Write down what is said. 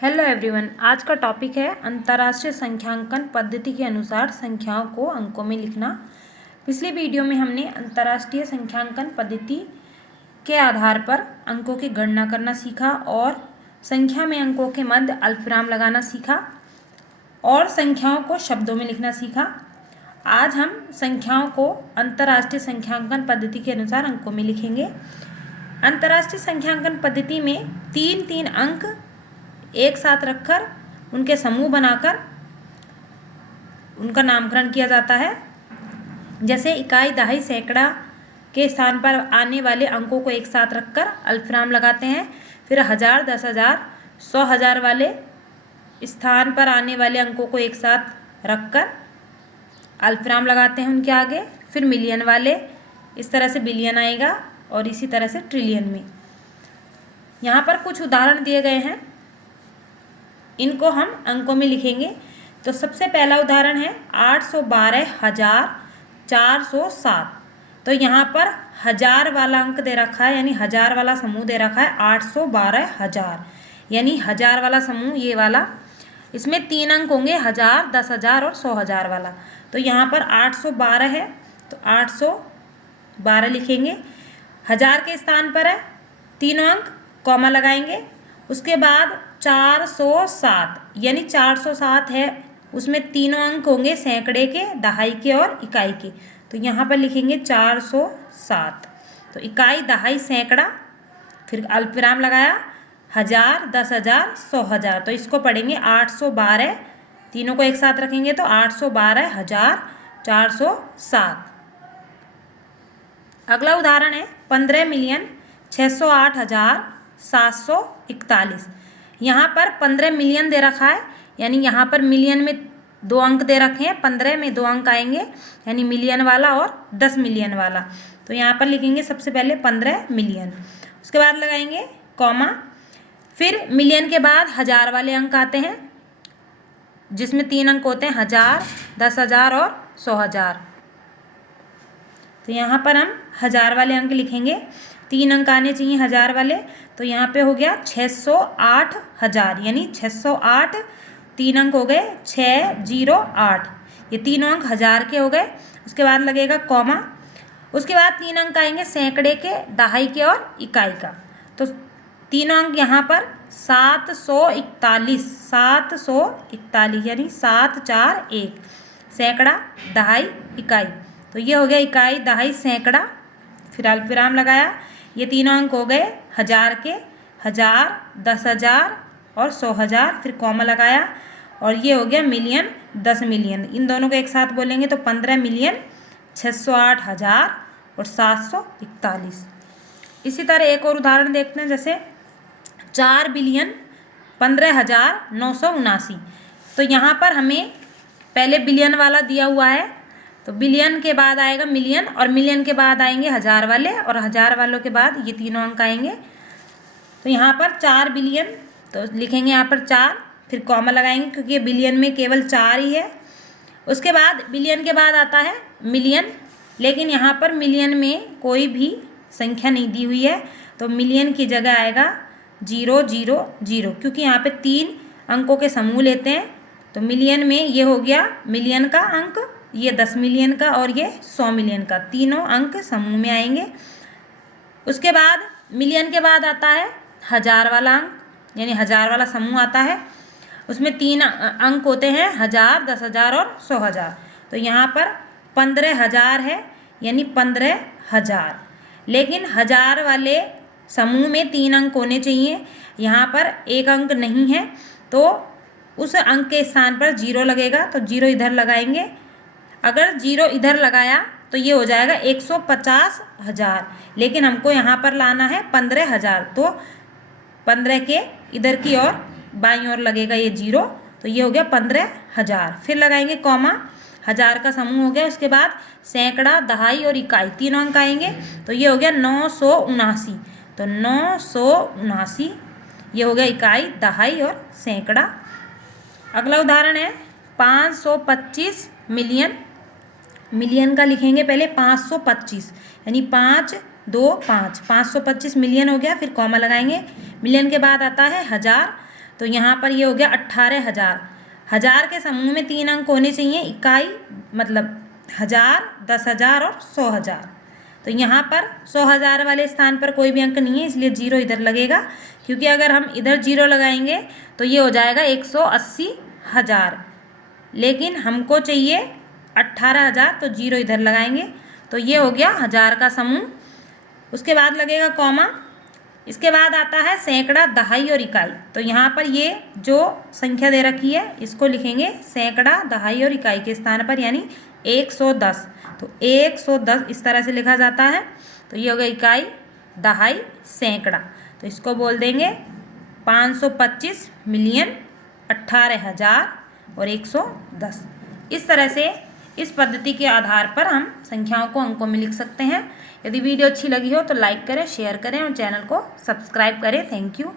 Hello everyone, आज का topic है अंतर्राष्ट्रीय संख्यांकन पद्धति के अनुसार संख्याओं को अंकों में लिखना। पिछली वीडियो में हमने अंतर्राष्ट्रीय संख्यांकन पद्धति के आधार पर अंकों की गणना करना सीखा और संख्या में अंकों के मध्य अल्पविराम लगाना सीखा और संख्याओं को शब्दों में लिखना सीखा। आज हम संख्याओं को अंतर्राष्ट्रीय संख्यांकन पद्धति के अनुसार अंकों में लिखेंगे। अंतर्राष्ट्रीय संख्यांकन पद्धति में तीन तीन अंक एक साथ रखकर उनके समूह बनाकर उनका नामकरण किया जाता है। जैसे इकाई, दहाई, सैकड़ा के स्थान पर आने वाले अंकों को एक साथ रखकर अल्पविराम लगाते हैं। फिर 1000, 10,000, 100,000 वाले स्थान पर आने वाले अंकों को एक साथ रखकर अल्पविराम लगाते हैं उनके आगे। फिर मिलियन वाले, इस तरह से बिलियन आएगा और इसी तरह से ट्रिलियन में। यहाँ पर कुछ उदाहरण दिए गए हैं, इनको हम अंकों में लिखेंगे। तो सबसे पहला उदाहरण है 812,407। तो यहाँ पर 1000 वाला अंक दे रखा है, यानी 1000 वाला समूह दे रखा है 812,000, यानी 1000 वाला समूह ये वाला। इसमें तीन अंक होंगे 1000, 10,000 और 100,000 वाला। तो यहाँ पर 812 है तो 812 लिखेंगे। 1000 के स्थान पर है, तीनों अंक कॉमा लगाएंगे। उसके बाद 407, यानी 407 है, उसमें तीनों अंक होंगे सैकड़े के, दहाई के और इकाई के। तो यहाँ पर लिखेंगे 407। तो इकाई, दहाई, सैकड़ा, फिर अल्पविराम लगाया, 1000, 10,000, 100,000। तो इसको पढ़ेंगे 812, तीनों को एक साथ रखेंगे तो 812,407। अगला उदाहरण है 15,608,741। यहाँ पर 15 मिलियन दे रखा है, यानी यहाँ पर मिलियन में दो अंक दे रखे हैं, 15 में दो अंक आएंगे, यानी मिलियन वाला और 10 मिलियन वाला। तो यहाँ पर लिखेंगे सबसे पहले 15 मिलियन, उसके बाद लगाएंगे कॉमा। फिर मिलियन के बाद 1000 वाले अंक आते हैं, जिसमें तीन अंक होते हैं 1000, 10,000 और 100,000। तो यहाँ पर हम 1000 वाले अंक लिखेंगे, तीन अंक आने चाहिए 1000 वाले। तो यहाँ पे हो गया 608,000, यानी 608, तीन अंक हो गए 608, ये तीनों अंक 1000 के हो गए। उसके बाद लगेगा कॉमा। उसके बाद तीन अंक आएंगे सैकड़े के, दहाई के और इकाई का। तो तीनों अंक यहाँ पर 741, 741, यानी 741, सैकड़ा, दहाई, इकाई। तो ये हो गया इकाई, दहाई, सैकड़ा, फिर अल्पविराम लगाया। ये तीनों अंक हो गए 1000 के, 1000, 10,000 और 100,000, फिर कॉमा लगाया। और ये हो गया मिलियन, 10 मिलियन। इन दोनों को एक साथ बोलेंगे तो 15 मिलियन 608,000 और 741। इसी तरह एक और उदाहरण देखते हैं, जैसे 4 बिलियन 15,979। तो यहाँ पर हमें पहले बिलियन वाला दिया हुआ है, तो बिलियन के बाद आएगा मिलियन, और मिलियन के बाद आएंगे 1000 वाले, और 1000 वालों के बाद ये तीनों अंक आएंगे। तो यहाँ पर 4 बिलियन, तो लिखेंगे यहाँ पर 4, फिर कॉमा लगाएंगे क्योंकि ये बिलियन में केवल 4 ही है। उसके बाद बिलियन के बाद आता है मिलियन, लेकिन यहाँ पर मिलियन में कोई भी संख्या नहीं दी हुई है, तो मिलियन की जगह आएगा 000, क्योंकि यहाँ पे तीन अंकों के समूह लेते हैं। तो मिलियन में ये हो गया मिलियन का अंक, ये 10 मिलियन का और ये 100 मिलियन का, तीनों अंक समूह में आएंगे। उसके बाद मिलियन के बाद आता है 1000 वाला अंक, यानी 1000 वाला समूह आता है। उसमें तीन अंक होते हैं 1000, 10,000 और 100,000। तो यहाँ पर 15,000 है, यानी 15,000, लेकिन 1000 वाले समूह में तीन अंक होने चाहिए। यहाँ पर एक अंक नहीं है, तो उस अंक के स्थान पर 0 लगेगा, तो 0 इधर लगाएंगे। अगर 0 इधर लगाया तो ये हो जाएगा 150,000, लेकिन हमको यहाँ पर लाना है 15,000, तो 15 के इधर की ओर बाईं ओर लगेगा ये 0, तो ये हो गया 15,000। फिर लगाएंगे कॉमा, 1000 का समूह हो गया। उसके बाद सैकड़ा, दहाई और इकाई, तीनों अंक आएंगे, तो ये हो गया 979। तो 979, ये हो गया इकाई, दहाई और सैकड़ा। अगला उदाहरण है 525 मिलियन। मिलियन का लिखेंगे पहले 525, यानी 5, 2, 5, 525 मिलियन हो गया। फिर कॉमा लगाएंगे। मिलियन के बाद आता है 1000, तो यहाँ पर ये हो गया 18,000। 1000 के समूह में 3 अंक होने चाहिए, इकाई मतलब 1000, 10,000 और 100,000। तो यहाँ पर 100,000 वाले स्थान पर कोई भी अंक नहीं है, इसलिए 0 इधर लगेगा, क्योंकि अगर हम इधर 0 लगाएंगे तो ये हो जाएगा 180,000, लेकिन हमको चाहिए 18,000, तो 0 इधर लगाएंगे। तो ये हो गया 1000 का समूह। उसके बाद लगेगा कॉमा। इसके बाद आता है सैकड़ा, दहाई और इकाई। तो यहाँ पर ये जो संख्या दे रखी है इसको लिखेंगे सैकड़ा, दहाई और इकाई के स्थान पर, यानी 110। तो 110 इस तरह से लिखा जाता है। तो ये हो गया इकाई, दहाई, सैकड़ा। तो इसको बोल देंगे 525 मिलियन, 18,000 और 110। इस तरह से इस पद्धति के आधार पर हम संख्याओं को अंकों में लिख सकते हैं। यदि वीडियो अच्छी लगी हो तो लाइक करें, शेयर करें और चैनल को सब्सक्राइब करें। Thank you.